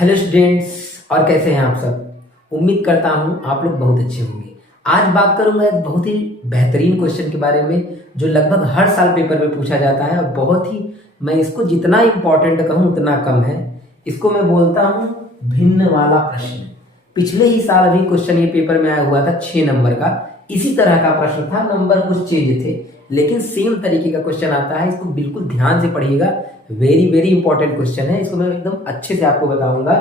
Hello students, और कैसे हैं आप सब। उम्मीद करता हूं आप लोग बहुत अच्छे होंगे। आज बात करूंगा एक बहुत ही बेहतरीन क्वेश्चन के बारे में जो लगभग हर साल पेपर में पूछा जाता है और बहुत ही, मैं इसको जितना इम्पोर्टेंट कहूं उतना कम है। इसको मैं बोलता हूं भिन्न वाला प्रश्न। पिछले ही साल अभी क्वेश्चन ये पेपर में आया हुआ था 6 नंबर का, इसी तरह का प्रश्न था, नंबर कुछ चेंज थे लेकिन सेम तरीके का क्वेश्चन आता है। इसको बिल्कुल ध्यान से पढ़िएगा, वेरी वेरी इंपॉर्टेंट क्वेश्चन है। इसको मैं एकदम अच्छे से आपको बताऊंगा।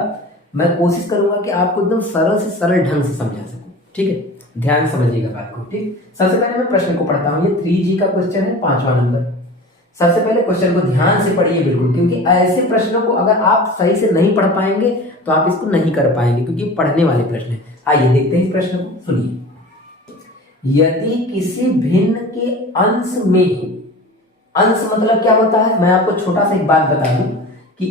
मैं कोशिश करूंगा कि आपको एकदम सरल से सरल ढंग से समझा सकूं, ठीक है। ध्यान से समझिएगा बात को, ठीक। सबसे पहले मैं प्रश्न को पढ़ता हूं। ये 3G का क्वेश्चन है, 5वां नंबर। सबसे पहले क्वेश्चन को ध्यान से पढ़िए बिल्कुल, क्योंकि ऐसे प्रश्नों को अगर आप सही से नहीं पढ़ पाएंगे तो आप इसको नहीं कर पाएंगे, क्योंकि पढ़ने वाले प्रश्न है। आइए देखते हैं इस प्रश्न को, सुनिए। यदि किसी भिन्न के अंश में, अंश मतलब क्या होता है, मैं आपको छोटा सा एक बात बता दूं कि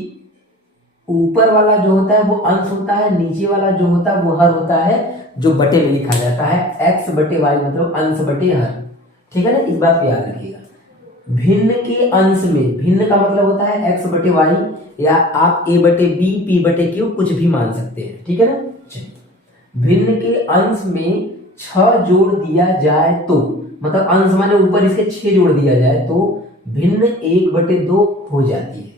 ऊपर वाला जो होता है वो अंश होता है, नीचे वाला जो होता है वो हर होता है, जो बटे में लिखा जाता है। x बटे वाई मतलब अंश बटे हर, ठीक है ना। इस बात को याद रखिएगा। भिन्न के अंश में, भिन्न का मतलब होता है x बटे वाई, या आप a बटे बी, p बटे q कुछ भी मान सकते हैं, ठीक है ना। चलिए, भिन्न के अंश में 6 जोड़ दिया जाए तो, मतलब अंश माने ऊपर इसके 6 जोड़ दिया जाए तो भिन्न 1/2 हो जाती है,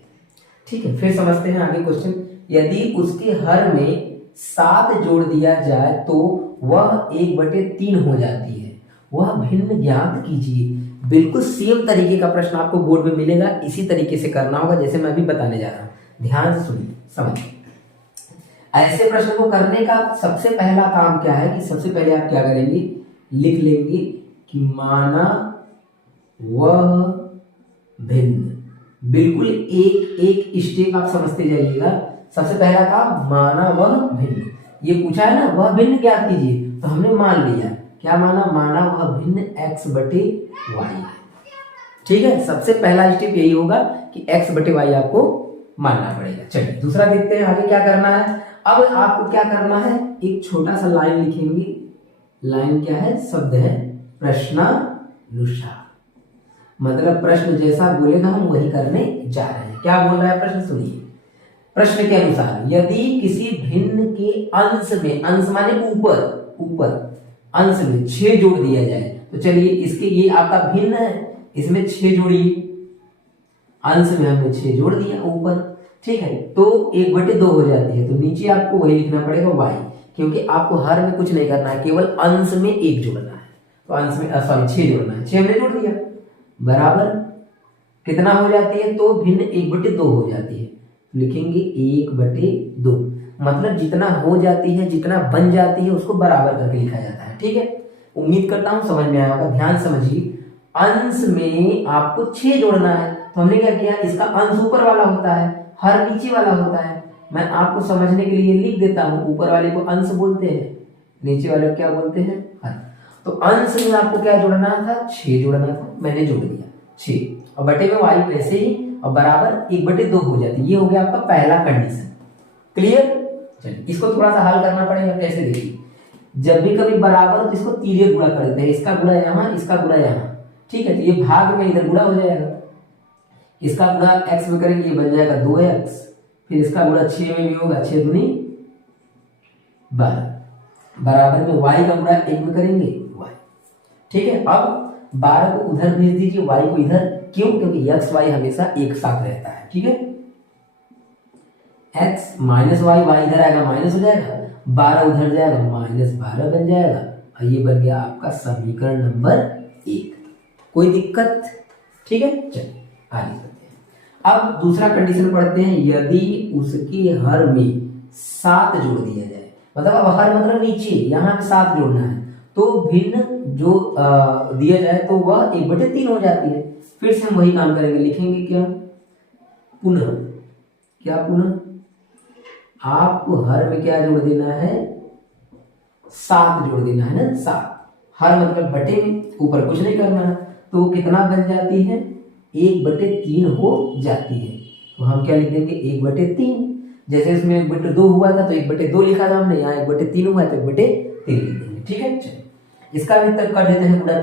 ठीक है। फिर समझते हैं आगे क्वेश्चन। यदि उसके हर में 7 जोड़ दिया जाए तो वह 1/3 हो जाती है, वह भिन्न ज्ञात कीजिए। बिल्कुल सेम तरीके का प्रश्न आपको बोर्ड में मिलेगा, इसी तरीके से करना होगा जैसे मैं अभी बताने जा रहा हूं। ध्यान से सुनिए, समझिए। ऐसे प्रश्न को करने का सबसे पहला काम क्या है कि सबसे पहले आप क्या करेंगे, लिख लेंगे कि माना वह भिन्न। बिल्कुल एक एक स्टेप आप समझते जाइएगा। सबसे पहला काम, माना वह भिन्न। ये पूछा है ना, वह भिन्न ज्ञात कीजिए, तो हमने मान लिया। क्या माना? माना वह भिन्न x बटे वाई है, ठीक है। सबसे पहला स्टेप यही होगा कि x बटे वाई आपको मानना पड़ेगा। चलिए दूसरा देखते हैं आगे क्या करना है। अब आपको क्या करना है, एक छोटा सा लाइन लिखेंगे। लाइन क्या है? शब्द है प्रश्नानुसार, मतलब प्रश्न जैसा बोलेगा हम वही करने जा रहे हैं। क्या बोल रहा है प्रश्न, सुनिए। प्रश्न के अनुसार, यदि किसी भिन्न के अंश में, अंश माने ऊपर, ऊपर अंश में 6 जोड़ दिया जाए, तो चलिए इसके, ये आपका भिन्न है, इसमें 6 जोड़िए। अंश में हमने 6 जोड़ दिया ऊपर, ठीक है, तो 1/2 हो जाती है। तो नीचे आपको वही लिखना पड़ेगा y, क्योंकि आपको हर में कुछ नहीं करना है, केवल अंश में 1 जोड़ना है। तो अंश में 6 जोड़ना है, 6 हमने जोड़ दिया, बराबर कितना हो जाती है, तो भिन्न 1/2 हो जाती है। लिखेंगे 1/2, मतलब जितना हो जाती है, जितना बन जाती है उसको बराबर करके लिखा जाता है, ठीक है। उम्मीद करता हूं समझ में आया होगा। ध्यान समझिए, अंश में आपको 6 जोड़ना है, तो हमने क्या किया, इसका अंश ऊपर वाला होता है, हर नीचे वाला होता है। मैं आपको समझने के लिए लिख देता हूं, ऊपर वाले को अंश बोलते हैं, नीचे वाले को क्या बोलते हैं, हर। तो अंश में आपको क्या जोड़ना था, 6 जोड़ना था, मैंने जोड़ दिया 6, और बटे में वाई वैसे ही, और बराबर 1/2 हो जाती है। ये हो गया आपका पहला कंडीशन, क्लियर। चलिए इसको थोड़ा सा हल करना पड़ेगा। कैसे, देखिए, जब भी कभी बराबर हो तो इसको तीरे गुणा कर देते हैं, इसका गुणा यहाँ, इसका गुणा यहाँ, ठीक है। तो ये भाग में इधर गुणा हो जाएगा, इसका गुणा x में करेंगे, ये बन जाएगा 2x, फिर इसका गुणा 6 में भी होगा, 6 दूनी 12, बराबर में y का गुणा 1 में करेंगे y, ठीक है। अब 12 को उधर भेज दीजिए, y को इधर, क्यों? क्योंकि x y हमेशा एक साथ रहता है, ठीक है। x माइनस वाई, वाई इधर आएगा माइनस हो जाएगा, 12 उधर जाएगा -12 बन जाएगा, और ये बन गया आपका समीकरण नंबर 1। कोई दिक्कत? ठीक है, चलिए आगे बढ़ते हैं। अब दूसरा कंडीशन पढ़ते हैं। यदि उसके हर में 7 जोड़ दिया जाए, मतलब अब हर मतलब नीचे, यहाँ पे 7 जोड़ना है, तो भिन्न जो दिया जाए तो वह 1/3 हो जाती है। फिर से हम वही काम करेंगे, लिखेंगे क्या, पुनः, क्या पुनः, आपको हर में क्या जोड़ देना है, 7 जोड़ देना है ना, 7। हर मतलब बटे में, ऊपर कुछ नहीं करना है, तो कितना बन जाती है, 1/3 हो जाती है। तो हम क्या लिख देंगे, 1/3। जैसे इसमें 1/2 हुआ था तो 1/2 लिखा था हमने, यहाँ 1/3 हुआ है तो 1/3 लिख देंगे, ठीक है। चलिए इसका भी तक कर देते हैं गुणा।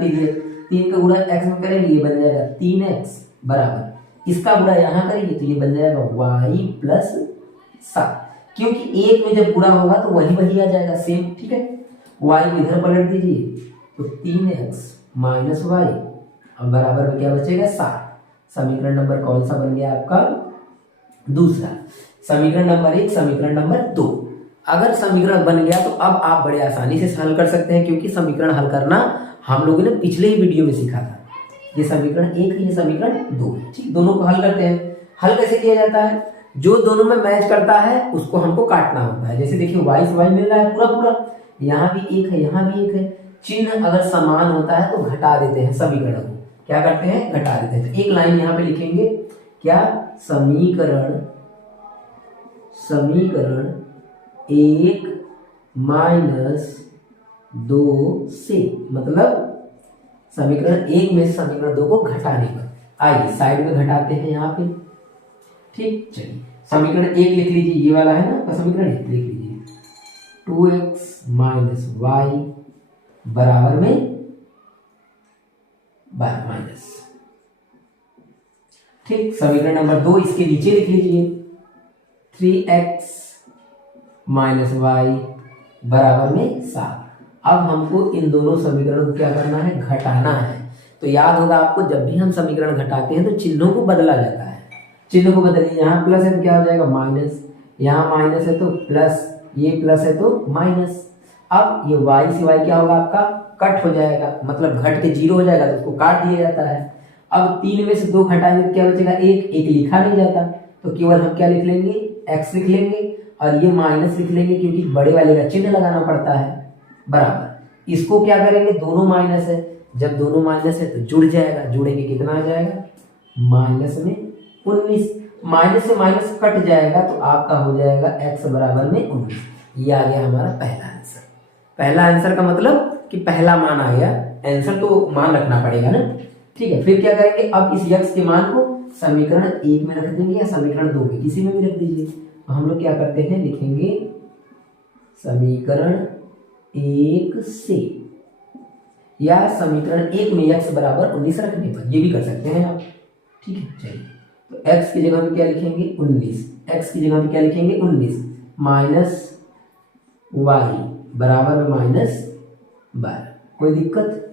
3 का गुणा x में करेंगे, ये बन जाएगा 3x, बराबर इसका गुणा यहाँ करेंगे तो ये बन जाएगा y + 7। क्योंकि एक में जब गुणा होगा तो वही वही आ जाएगा सेम, ठीक है। y को इधर पलट दीजिए तो 3x माइनस वाई और बराबर में क्या बचेगा 7। समीकरण नंबर कौन सा बन गया आपका? दूसरा। समीकरण नंबर 1, समीकरण नंबर 2। अगर समीकरण बन गया तो अब आप बड़े आसानी से हल कर सकते हैं, क्योंकि समीकरण हल करना हम लोगों ने पिछले ही वीडियो में सीखा था। ये समीकरण 1 है, ये समीकरण 2 है, ठीक। दोनों को हल करते हैं। हल कैसे किया जाता है? जो दोनों में मैच करता है उसको हमको काटना होता है। जैसे देखिए y से y मिल रहा है पूरा पूरा, यहाँ भी 1 है, यहाँ भी 1 है। चिन्ह अगर समान होता है तो घटा देते हैं समीकरण को। क्या करते हैं? घटा देते हैं। तो एक लाइन यहाँ पे लिखेंगे, क्या? समीकरण 1 माइनस 2 से, मतलब समीकरण 1 में से समीकरण 2 को घटाने पर। आइए साइड में घटाते हैं यहाँ पे, ठीक। चलिए समीकरण 1 लिख लीजिए, ये वाला है ना समीकरण 1, लिख लीजिए 2x माइनस वाई बराबर में 12 माइनस, ठीक। समीकरण नंबर 2 इसके नीचे लिख लीजिए 3x माइनस वाई बराबर में 7। अब हमको इन दोनों समीकरणों को क्या करना है? घटाना है। तो याद होगा आपको, जब भी हम समीकरण घटाते हैं तो चिन्हों को बदला जाता है। चिन्हों को बदलिए, यहाँ प्लस है तो क्या हो जाएगा? माइनस, यहाँ माइनस है तो प्लस, ये प्लस है तो माइनस। अब ये y से y क्या होगा आपका? कट हो जाएगा, मतलब घट के 0 हो जाएगा, तो उसको काट दिया जाता है। अब 3 में से 2 घटाएंगे तो क्या बचेगा? 1 लिखा नहीं जाता, तो केवल हम क्या लिख लेंगे? x लिख लेंगे और ये माइनस लिख लेंगे, क्योंकि बड़े वाले का चिन्ह लगाना पड़ता है, बराबर। इसको क्या करेंगे? दोनों माइनस है, जब दोनों माइनस है तो जुड़ जाएगा, जुड़ेंगे कितना आ जाएगा? माइनस में 19। माइनस से माइनस कट जाएगा तो आपका हो जाएगा x बराबर में 19। ये आ गया हमारा पहला आंसर। पहला आंसर का मतलब कि पहला मान आ गया। आंसर तो मान रखना पड़ेगा ना, ठीक है। फिर क्या करेंगे? अब इस x के मान को समीकरण 1 में रख देंगे या समीकरण 2 में, किसी में भी रख दीजिए। तो हम लोग क्या करते हैं? लिखेंगे समीकरण 1 से, या समीकरण 1 में x बराबर 19 रखने पर, ये भी कर सकते हैं आप, ठीक है। चलिए, तो x की जगह पे क्या लिखेंगे? 19। x की जगह पे क्या लिखेंगे? 19 माइनस वाई बराबर में माइनस 12। कोई दिक्कत?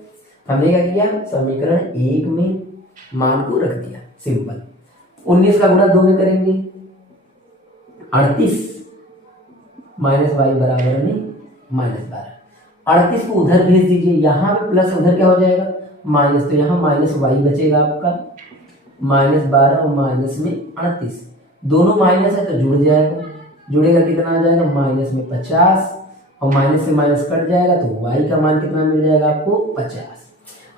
हमने क्या किया? समीकरण 1 में मान को रख दिया, सिंपल। 19 का गुणा 2 में करेंगे 38 माइनस वाई बराबर में माइनस 12। 38 को उधर भेज दीजिए, यहाँ पे प्लस, उधर क्या हो जाएगा? माइनस, तो यहाँ माइनस वाई बचेगा आपका, माइनस 12 और माइनस में 38। दोनों माइनस है तो जुड़ जाएगा, जुड़ेगा कितना आ जाएगा? माइनस में 50, और माइनस से माइनस कट जाएगा तो y का मान कितना मिल जाएगा आपको? 50।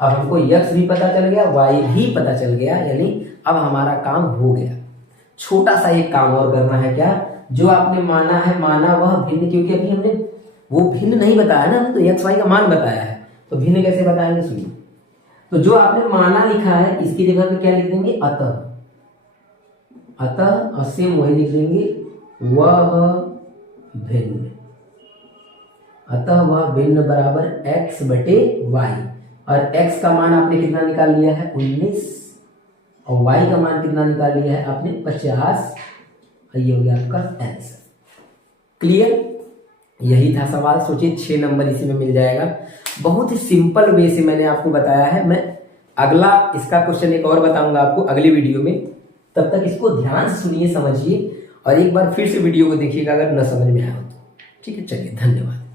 अब हमको x भी पता चल गया, y भी पता चल गया, यानी अब हमारा काम हो गया। छोटा सा एक काम और करना है, क्या? जो आपने माना है, माना वह भिन्न, क्योंकि अभी हमने वो भिन्न नहीं बताया ना, तो x y का मान बताया है, तो भिन्न कैसे बताएंगे? सुनिए। तो जो आपने माना लिखा है इसकी जगह पे क्या लिख देंगे? अतः। और सेम वही लिख देंगे वह भिन्न। अतः वह भिन्न बराबर x बटे y, और x का मान आपने कितना निकाल लिया है? 19, और y का मान कितना निकाल लिया है आपने? 50। और ये हो गया आपका आंसर। क्लियर? यही था सवाल। सोचिए 6 नंबर इसी में मिल जाएगा। बहुत ही सिंपल वे से मैंने आपको बताया है। मैं अगला इसका क्वेश्चन एक और बताऊंगा आपको अगली वीडियो में। तब तक इसको ध्यान से सुनिए, समझिए, और एक बार फिर से वीडियो को देखिएगा अगर न समझ में आया हो तो। ठीक है, चलिए, धन्यवाद।